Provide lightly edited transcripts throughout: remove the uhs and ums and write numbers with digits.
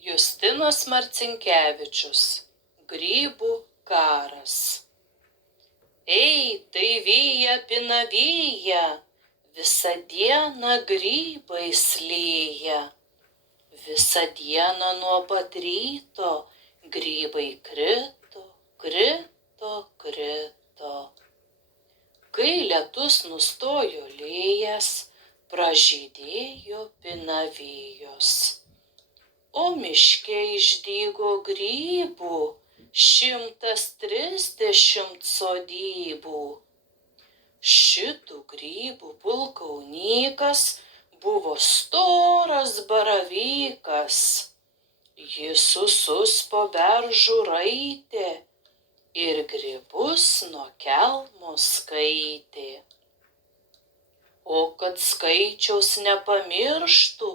Justinas Marcinkevičius. Grybų karas. Ei, tai vyja pinavyja, visą dieną grybais lyja. Visą dieną nuo pat ryto grybai krito, krito, krito. Kai lietus nustojo lyjas, pražydėjo pinavijos. O miške išdygo grybų 130 sodybų. Šitų grybų pulkaunykas buvo storas baravykas. Jis sususpo beržų raitė ir grybus nuo kelmo skaitė. O kad skaičiaus nepamirštų,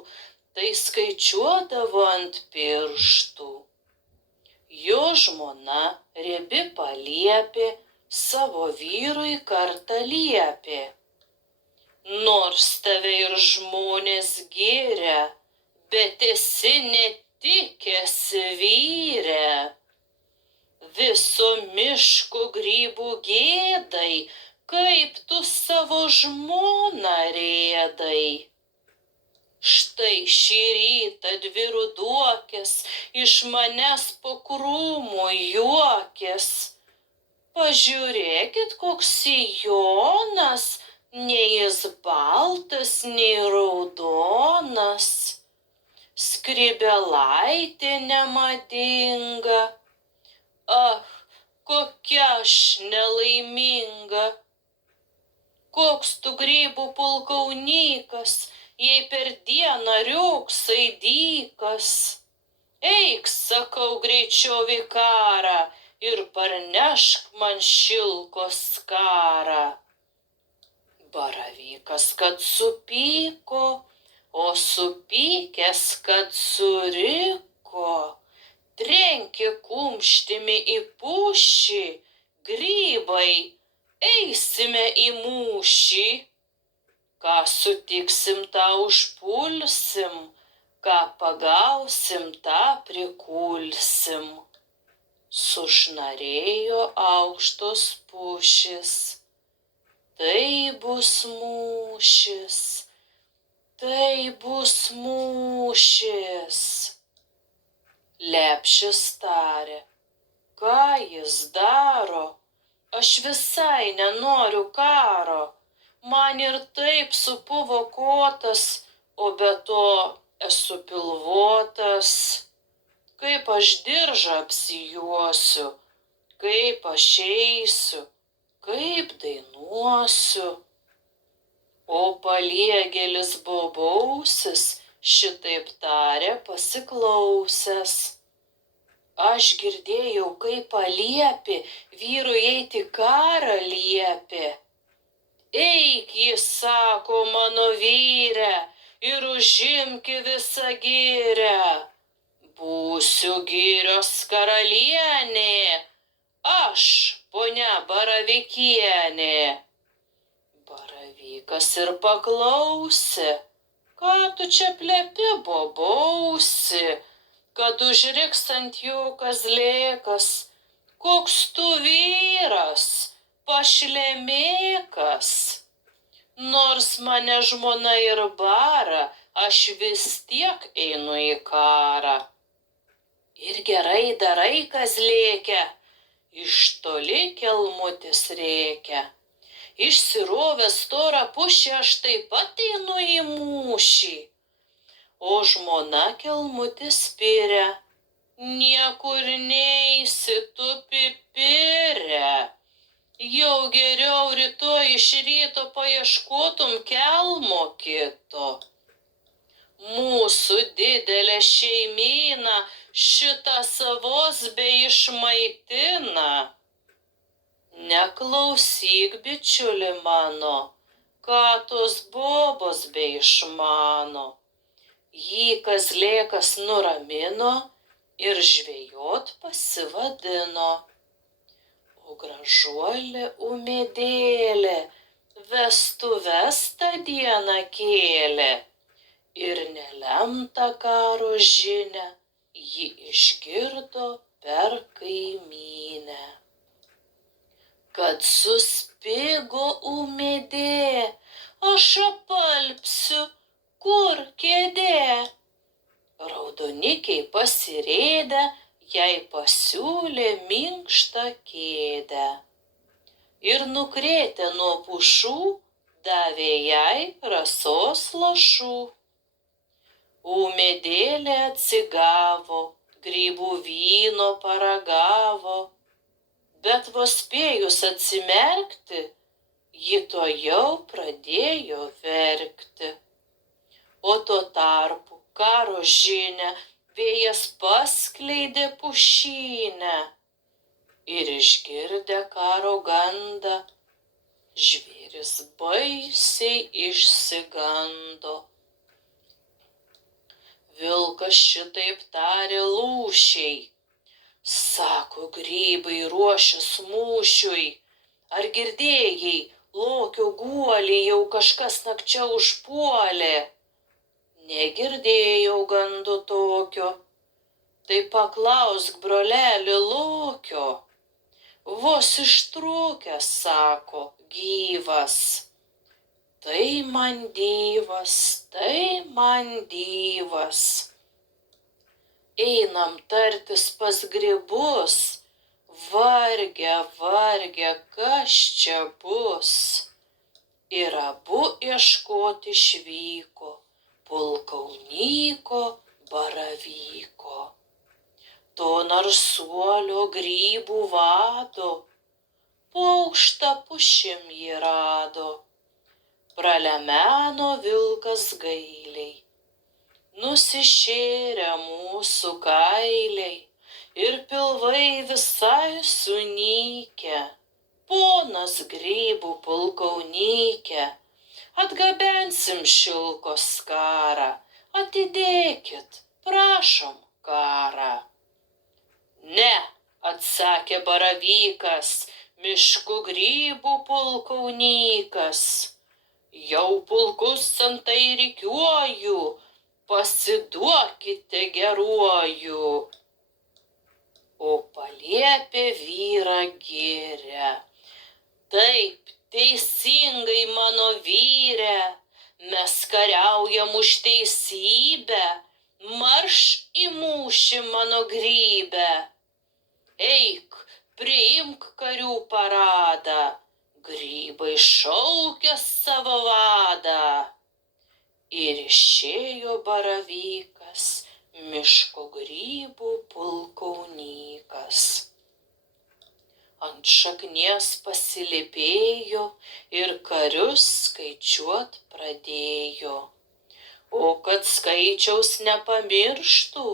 tai skaičiuodavo ant pirštų. Jo žmona riebi paliepė, savo vyrui kartą liepė. Nors tave ir žmonės giria, bet esi netikęs vyre. Viso miško grybų gėdai, kaip tu savo žmoną rėdai. Štai šį rytą dvi ruduokės iš manęs po krūmų juokės. Pažiūrėkit, koks sijonas, nei jis baltas, nei raudonas. Skrybėlaitė nemadinga. Ach, kokia aš nelaiminga. Koks tu grybų pulkaunykas, jei per dieną riauksai dykas. Eik, sakau, greičiau į karą ir parnešk man šilko skarą. Baravykas, kad supyko, o supykęs, kad suriko. Trenkė kumštimi į pušį, grybai, eisime į mūšį. Ką sutiksim, tą užpulsim, ką pagausim, tą prikulsim. Sušnarėjo aukštos pušys. Tai bus mūšis, tai bus mūšis. Lepšis tarė, ką jis daro, aš visai nenoriu karo. Man ir taip supuvo kotas, o be to esu pilvotas. Kaip aš diržą apsijuosiu, kaip aš eisiu, kaip dainuosiu. O paliegėlis bobausis šitaip tarė pasiklausęs. Aš girdėjau, kaip paliepė, vyrui eiti karą liepė. Eik, jis sako, mano vyre, ir užimki visą girią. Būsiu girios karalienė, aš, ponia Baravykienė. Baravykas ir paklausė, ką tu čia plepi, bobausi, kad užriks ant jų kazlėkas. Koks tu vyras, pašlemėkas. Nors mane žmona ir bara, aš vis tiek einu į karą. Ir gerai darai, kazlėke, iš toli kelmutis rėkia. Išsirovęs storą pušį, aš taip pat einu į mūšį. O žmona kelmutį spiria, niekur neisi, tu pipirė. Jau geriau rytoj iš ryto paieškotum kelmo kito. Mūsų didelė šeimyna šitą savos beišmaitina. Neklausyk, bičiuli mano, ką tos bobos beišmano. Jį kazlėkas nuramino ir žvejot pasivadino. O gražuolė umėdėlė vestuves tą dieną kėlė ir nelemtą karo žinią ji išgirdo per kaimynę. Kad suspigo ūmėdė, aš apalpsiu, kur kėdė. Raudonikiai pasirėdę, jai pasiūlė minkštą kėdę. Ir nukrėtę nuo pušų, davė jai rasos lašų. Ūmėdėlė atsigavo, grybų vyno paragavo, bet vos spėjus atsimerkti, ji tuojau pradėjo verkti. O tuo tarpu karo žinią vėjas paskleidė pušyne. Ir išgirdę karo gandą, žvėris baisiai išsigando. Vilkas šitaip tarė lūšiai. Sako, grybai ruošias mūšiui. Ar girdėjai, lokio guolį jau kažkas nakčia užpuolė? Negirdėjau gando tokio. Tai paklausk, broleli, lokio. Vos ištrūkęs, sako, gyvas. Tai man dyvas, tai man dyvas. Einam tartis pas grybus, varge, varge, kas čia bus. Ir abu ieškoti išvyko, pulkaunyko, baravyko. To narsuolio grybų vado, paukštą pušim jį rado. Pralemeno vilkas gailiai, nusišėrė mūsų kailiai ir pilvai visai sunykę. Ponas grybų pulkaunyke, atgabensim šilko skarą, atidėkit, prašom, karą. Ne, atsakė baravykas, miškų grybų pulkaunykas. Jau pulkus antai rikiuoju, pasiduokite geruoju. O paliepė vyrą giria. Taip, teisingai mano vyre, mes kariaujam už teisybę, marš į mūšį mano grybę. Eik, priimk karių paradą, grybai šaukia savo vadą. Ir išėjo baravykas, miško grybų pulkaunykas. Ant šaknies pasilipėjo ir karius skaičiuot pradėjo. O kad skaičiaus nepamirštų,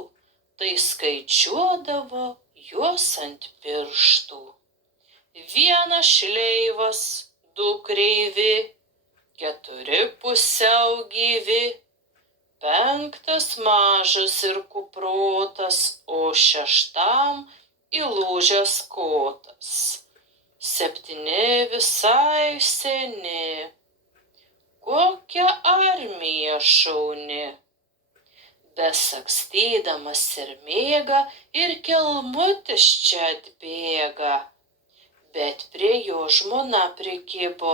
tai skaičiuodavo juos ant pirštų. Vienas šleivas, du kreivi, keturi pusiau gyvi, penktas mažas ir kuprotas, o šeštam įlūžęs kotas. Septyni visai seni, kokia armija šauni. Besakstydamas sermėga ir kelmutis čia atbėga, bet prie jo žmona prikibo.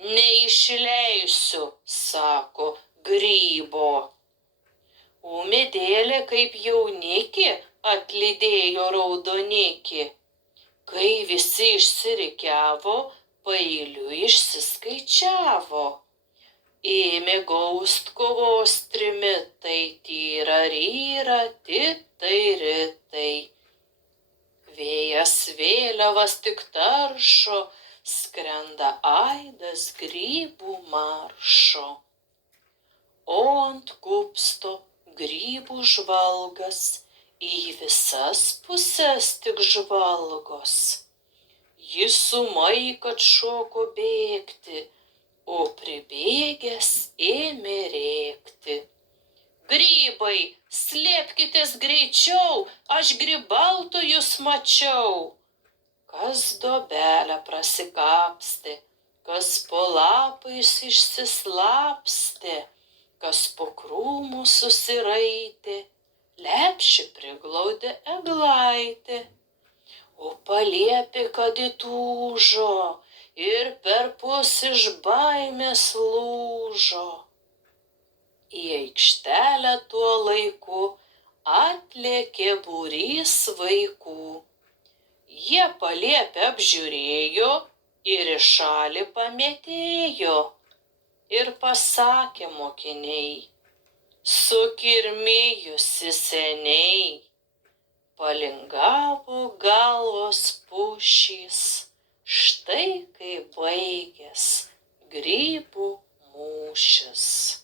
Neišleisiu, sako, grybo. Ūmėdėlė kaip jaunikį atlydėjo raudonikį. Kai visi išsirikiavo, paeiliui išsiskaičiavo. Ėmė gaust kovos trimitai, tyra ryra, titai ritai. Vėjas vėliavas tik taršo, skrenda aidas grybų maršo. O ant kupsto grybų žvalgas, į visas puses tik žvalgos. Jis sumai, kad šoko bėgti, o pribėgęs ėmė rėkti. Grybai, slėpkitės greičiau, aš grybautojus mačiau. Kas dobelę prasikapstė, kas po lapais išsislapstė, kas po krūmų susiraitė, lepšį priglaudė eglaitė, o paliepė, kad įtūžo ir perpus iš baimės lūžo. Į aikštelę tuo laiku atlėkė būrys vaikų. Jie paliepę apžiūrėjo ir į šalį pamėtėjo. Ir pasakė mokiniai, sukirmijusi seniai, palingavo galvos pušys, štai kaip baigės grybų mūšis.